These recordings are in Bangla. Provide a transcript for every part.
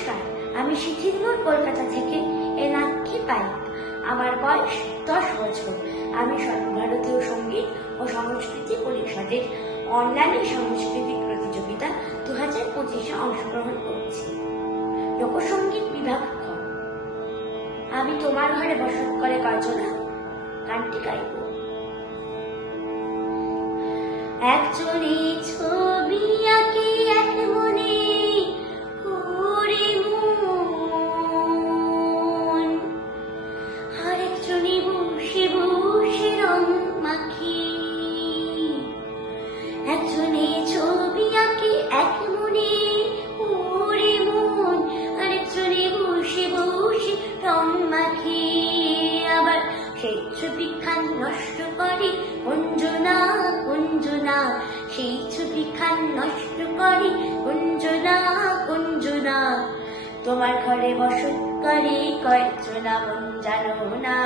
নমস্কার, আমি শিথিলপুর কলকাতা থেকে এনাক্ষী পাইক। আমার বয়স 10 বছর। আমি সর্বভারতীয় সঙ্গীত ও সংস্কৃতি পরিষদের অনলাইন সাংস্কৃতিক প্রতিযোগিতা 2025-এ অংশগ্রহণ করছি। লোকসঙ্গীত বিভাগ খ। আমি তোমার ঘরে বসত করে কাজনা গানটি গাইব। একজনে ছবি আঁকে এক মনে করে মন, আরেকজনে বসে বসে রং মাখি। একজনে ছবি আঁকে এক মনে করে মন, আরেকজনে বসে বসে রং মাখি। আবার সেই ছবিখান নষ্ট করে কুঞ্জনা কুঞ্জনা, সেই ছবিখান নষ্ট করে কুঞ্জনা কুঞ্জনা। তোমার ঘরে বসত করে কয়জনা মন জানো না,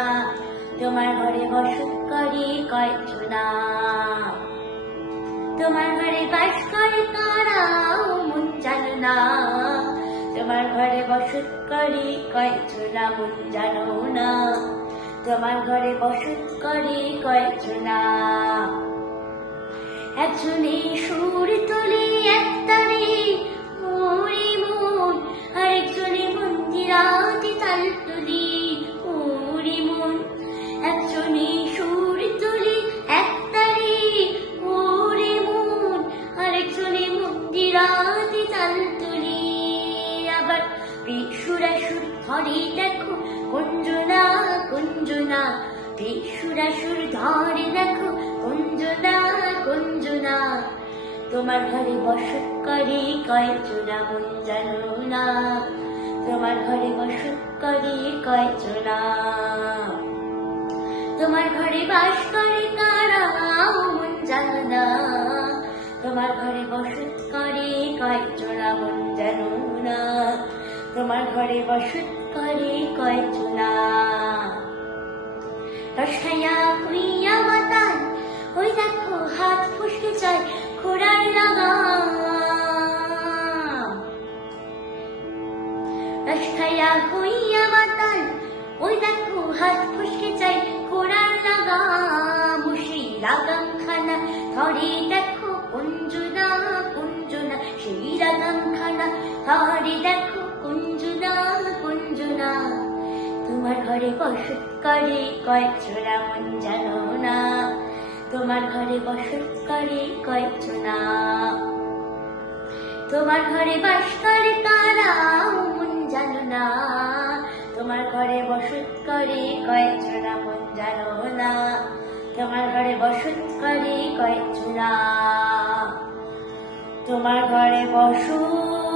তোমার ঘরে বসত করে কয়জনা। তোমার ঘরে বাস করে কারাও মন জানো না, তোমার ঘরে বসত করে কয়জনা মন জানো না, তোমার ঘরে বসত করে কয়জনা। একজনে সুর তোলে এক তারে ওরে মন, আরেকজনে মন্দিরাতে তাল তুলি ওরে মন। একজনে সুর তোলে এক তারে ওরে মন, আরেকজনে মন্দিরাতে তাল তুলি। আবার বেসুরাসুর ধরে দেখো কুঞ্জনা কুঞ্জনা, বেসুরাসুর ধরে দেখো কুঞ্জনা কুঞ্জনা। তোমার ঘরে বসত করে কয়জনা মন জানো না, তোমার ঘরে বসত করে কয়জনা। তোমার ঘরে বাস করে কারাও মন জানো না, তোমার ঘরে বসত করে কয়জনা মন জানো না, তোমার ঘরে বসত করে কয়জনা। রসায়া হইয়া মাতাল, ওই দেখো হাত ফুসকে যায় ঘোড়ার লাগাম। রসায়া হইয়া মাতাল, ওই দেখো হাত ফুসকে যায় ঘোড়ার লাগাম। সেই লাগাম খানা ধরে দেখো কুঞ্জনা কুঞ্জনা, সেই লাগাম খানা ধরে দেখো কুঞ্জনা কুঞ্জনা। তোমার ঘরে বসত করে কয়জনা মন জানো না, তোমার ঘরে বসত করে কয়জনা। তোমার ঘরে বাস করে কারাও মন জানো না, তোমার ঘরে বসত করে কয়জনা মন জানো না, তোমার ঘরে বসত করে কয়জনা। তোমার ঘরে বসত